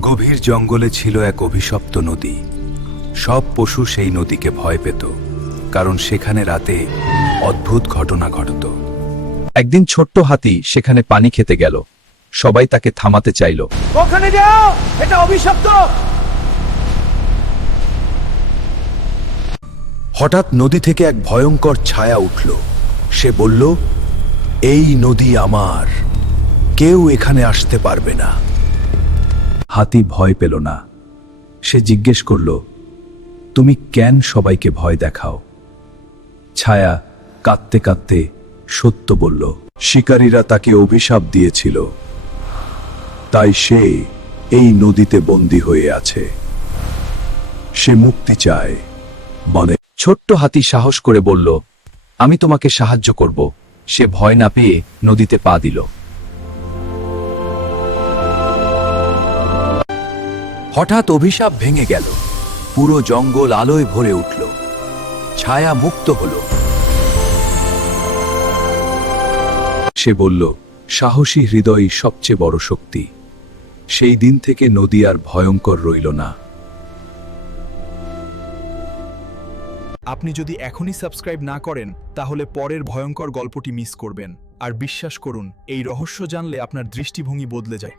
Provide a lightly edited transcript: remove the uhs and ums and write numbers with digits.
গভীর জঙ্গলে ছিল এক অভিশপ্ত নদী। সব পশু সেই নদীকে ভয় পেত, কারণ সেখানে রাতে অদ্ভুত ঘটনা ঘটত। একদিন ছোট্ট হাতি সেখানে পানি খেতে গেল। সবাই তাকে থামাতে চাইল। ওখানে যাও, এটা অভিশপ্ত। হঠাৎ নদী থেকে এক ভয়ঙ্কর ছায়া উঠল। সে বলল, এই নদী আমার, কেউ এখানে আসতে পারবে না। হাতি ভয় পেল না। সে জিজ্ঞেস করল, তুমি কেন সবাইকে ভয় দেখাও? ছায়া কাঁদতে কাঁদতে সত্য বলল, শিকারীরা তাকে অভিশাপ দিয়েছিল, তাই সে এই নদীতে বন্দী হয়ে আছে। সে মুক্তি চায়। মানে ছোট্ট হাতি সাহস করে বলল, আমি তোমাকে সাহায্য করব। সে ভয় না পেয়ে নদীতে পা দিল। হঠাৎ অভিশাপ ভেঙে গেল। পুরো জঙ্গল আলোয় ভরে উঠল। ছায়া মুক্ত হল। সে বলল, সাহসী হৃদয়ই সবচেয়ে বড় শক্তি। সেই দিন থেকে নদী আর ভয়ঙ্কর রইল না। আপনি যদি এখনই সাবস্ক্রাইব না করেন, তাহলে পরের ভয়ঙ্কর গল্পটি মিস করবেন। আর বিশ্বাস করুন, এই রহস্য জানলে আপনার দৃষ্টিভঙ্গি বদলে যায়।